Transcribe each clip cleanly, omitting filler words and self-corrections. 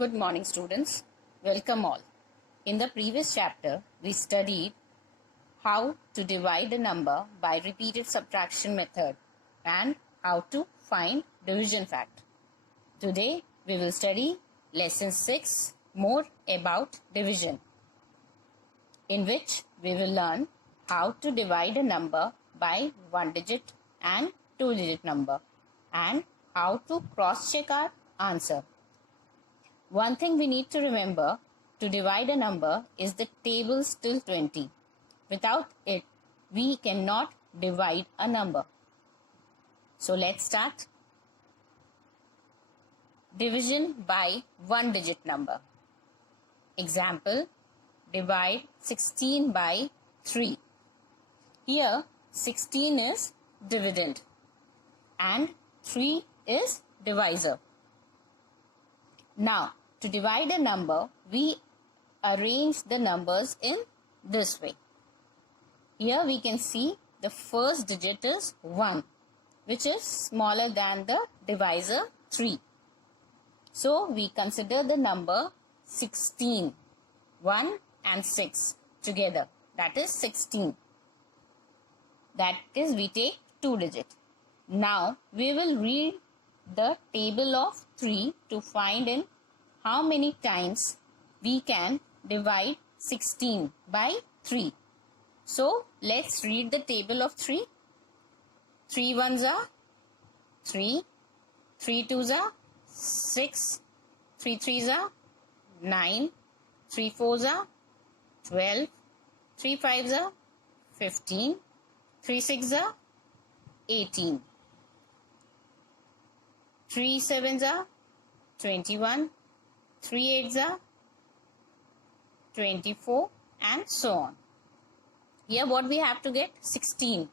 Good morning, students. Welcome all. In the previous chapter, we studied how to divide a number by repeated subtraction method and how to find division fact. Today, we will study lesson 6 more about division, in which we will learn how to divide a number by one digit and two digit number and how to cross check our answer. One thing we need to remember to divide a number is the tables till 20. Without it, we cannot divide a number. So let's start. Division by one digit number. Example, divide 16 by 3. Here 16 is dividend and 3 is divisor. Now, to divide a number, we arrange the numbers in this way. Here we can see the first digit is 1, which is smaller than the divisor 3. So, we consider the number 16. 1 and 6 together. That is 16. That is, we take 2 digits. Now, we will read the table of 3 to find in how many times we can divide 16 by 3. So, let's read the table of 3. 3 ones are 3, 3 twos are 6, 3 threes are 9, 3 fours are 12, 3 fives are 15, 3 sixes are 18, 3 sevens are 21, 3 eights are 24 and so on. Here what we have to get? 16.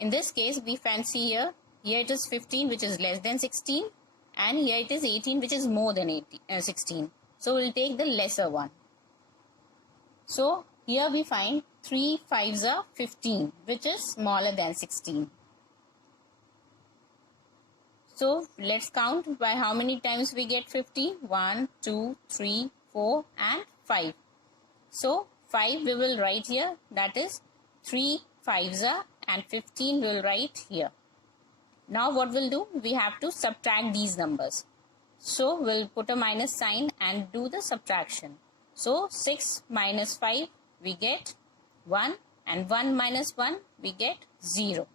In this case we fancy here it is 15 which is less than 16 and here it is 18 which is more than 16. So we will take the lesser one. So here we find 3 fives are 15 which is smaller than 16. So let's count by how many times we get 15. 1, 2, 3, 4 and 5. So 5 we will write here, that is 3 fives are and 15 we will write here. Now what we'll do? We have to subtract these numbers. So we'll put a minus sign and do the subtraction. So 6 minus 5 we get 1 and 1 minus 1 we get 0.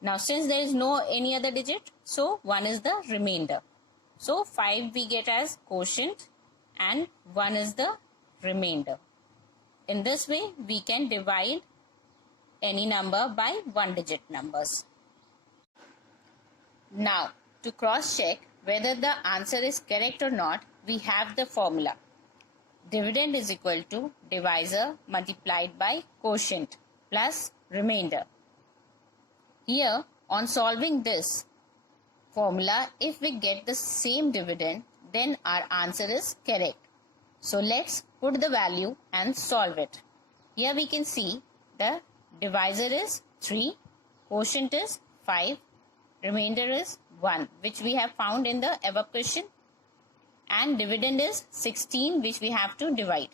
Now since there is no any other digit, so 1 is the remainder. So 5 we get as quotient and 1 is the remainder. In this way we can divide any number by one digit numbers. Now to cross check whether the answer is correct or not, we have the formula. Dividend is equal to divisor multiplied by quotient plus remainder. Here, on solving this formula, if we get the same dividend, then our answer is correct. So let's put the value and solve it. Here we can see the divisor is 3, quotient is 5, remainder is 1, which we have found in the above question, and dividend is 16, which we have to divide.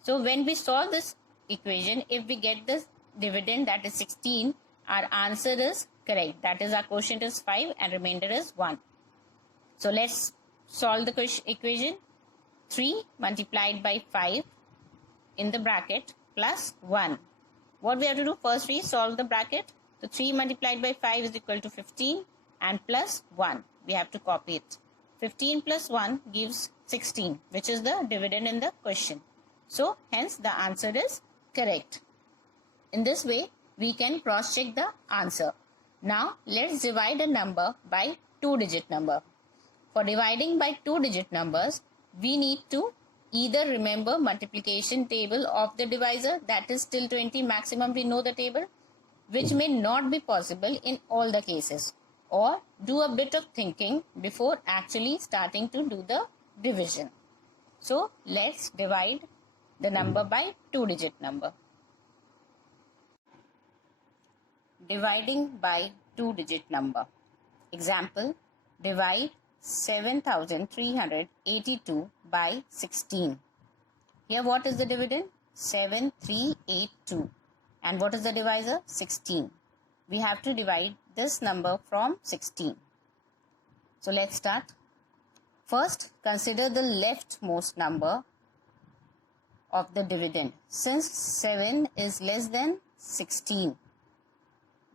So when we solve this equation, if we get the dividend, that is 16, our answer is correct. That is, our quotient is 5 and remainder is 1. So let's solve the equation. 3 multiplied by 5 in the bracket plus 1. What we have to do? First we solve the bracket. So 3 multiplied by 5 is equal to 15 and plus 1. We have to copy it. 15 plus 1 gives 16, which is the dividend in the question. So hence the answer is correct. In this way we can cross check the answer. Now let's divide a number by two digit number. For dividing by two digit numbers, we need to either remember multiplication table of the divisor, that is till 20 maximum we know the table, which may not be possible in all the cases, or do a bit of thinking before actually starting to do the division. So let's divide the number by two digit number. Dividing by two digit number. Example, divide 7,382 by 16. Here what is the dividend? 7382. And what is the divisor? 16. We have to divide this number from 16. So let's start. First, consider the leftmost number of the dividend. Since 7 is less than 16,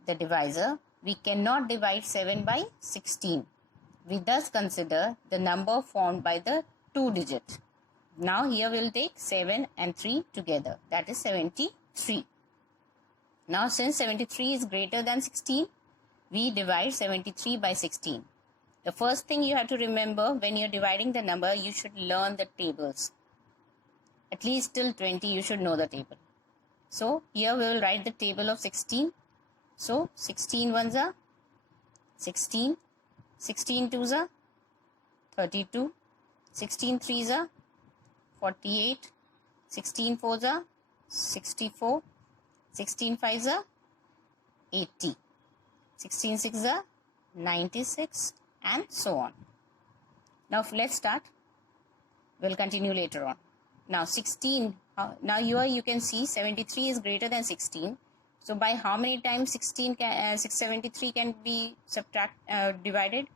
the divisor, we cannot divide 7 by 16. We thus consider the number formed by the 2 digit. Now here we'll take 7 and 3 together. That is 73. Now since 73 is greater than 16, we divide 73 by 16. The first thing you have to remember, when you're dividing the number, you should learn the tables. At least till 20 you should know the table. So here we will write the table of 16. So 16 ones are 16, 16 twos are 32, 16 threes are 48, 16 fours are 64, 16 fives are 80, 16 sixes are 96, and so on. Now let's start. We'll continue later on. Now 16, now here you can see 73 is greater than 16. So by how many times 673 can be divided?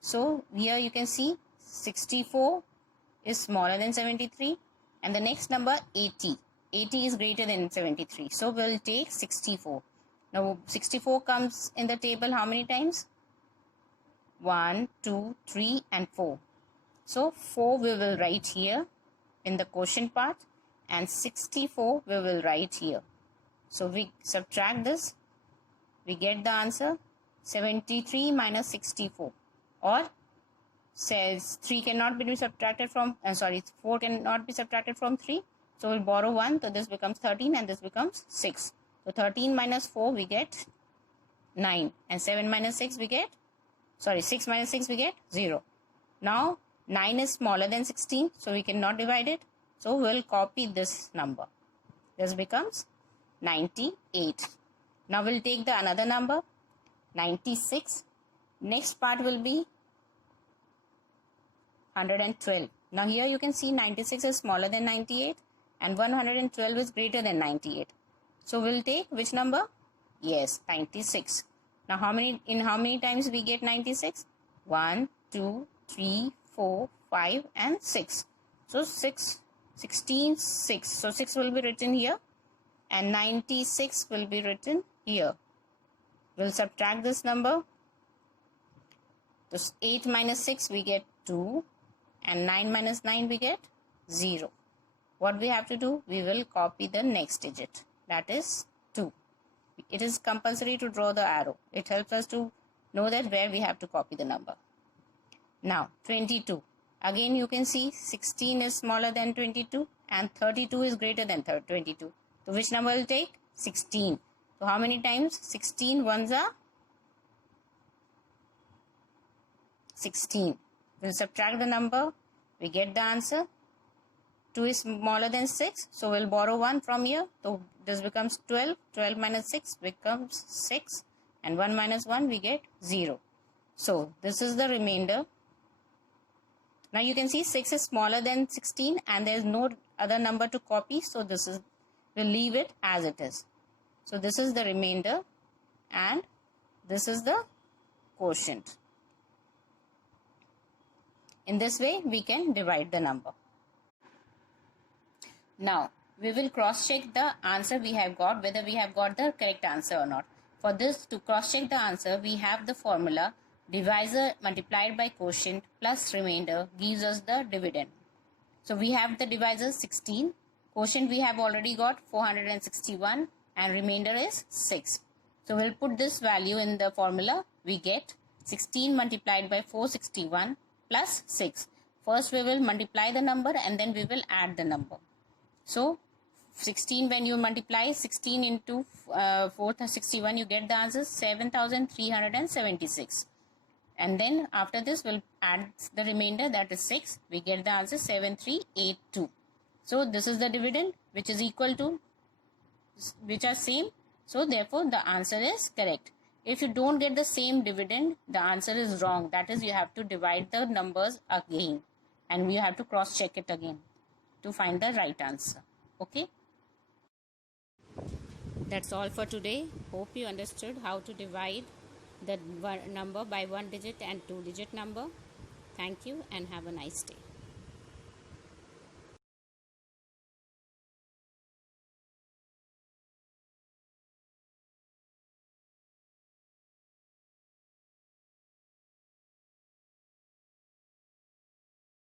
So here you can see 64 is smaller than 73, and the next number 80. 80 is greater than 73. So we'll take 64. Now 64 comes in the table how many times? 1, 2, 3 and 4. So 4 we will write here in the quotient part, and 64 we will write here. So we subtract this, we get the answer 73 minus 64, or says 3 cannot be subtracted from 4 cannot be subtracted from 3. So we'll borrow 1, so this becomes 13 and this becomes 6. So 13 minus 4 we get 9, and 7 minus 6 we get 6 minus 6 we get 0. Now 9 is smaller than 16, so we cannot divide it. So we'll copy this number. This becomes 98. Now we'll take the another number 96. Next part will be 112. Now here you can see 96 is smaller than 98 and 112 is greater than 98. So we'll take which number? Yes, 96. Now how many times we get 96? 1, 2, 3, 4, 5 and 6. So 16, 6. So 6 will be written here and 96 will be written here. We'll subtract this number. So 8 minus 6 we get 2 and 9 minus 9 we get 0. What we have to do? We will copy the next digit, that is 2. It is compulsory to draw the arrow. It helps us to know that where we have to copy the number. Now 22. Again you can see 16 is smaller than 22 and 32 is greater than 22. So which number will take? 16. So how many times? 16 ones are 16. We'll subtract the number. We get the answer. 2 is smaller than 6. So we'll borrow 1 from here. So this becomes 12. 12 minus 6 becomes 6. And 1 minus 1 we get 0. So this is the remainder. Now you can see 6 is smaller than 16 and there is no other number to copy. So we'll leave it as it is. So this is the remainder and this is the quotient. In this way we can divide the number. Now we will cross check the answer we have got, whether we have got the correct answer or not. For this, to cross check the answer, we have the formula divisor multiplied by quotient plus remainder gives us the dividend. So we have the divisor 16, quotient we have already got 461 and remainder is 6. So we'll put this value in the formula. We get 16 multiplied by 461 plus 6. First we will multiply the number and then we will add the number. So 16, when you multiply 16 into 461, you get the answer 7,376. And then after this, we'll add the remainder, that is 6. We get the answer 7382. So this is the dividend which is equal to, which are same. So therefore the answer is correct. If you don't get the same dividend, the answer is wrong. That is, you have to divide the numbers again and you have to cross check it again to find the right answer. Okay? That's all for today. Hope you understood how to divide the number by 1 digit and 2 digit number. Thank you and have a nice day.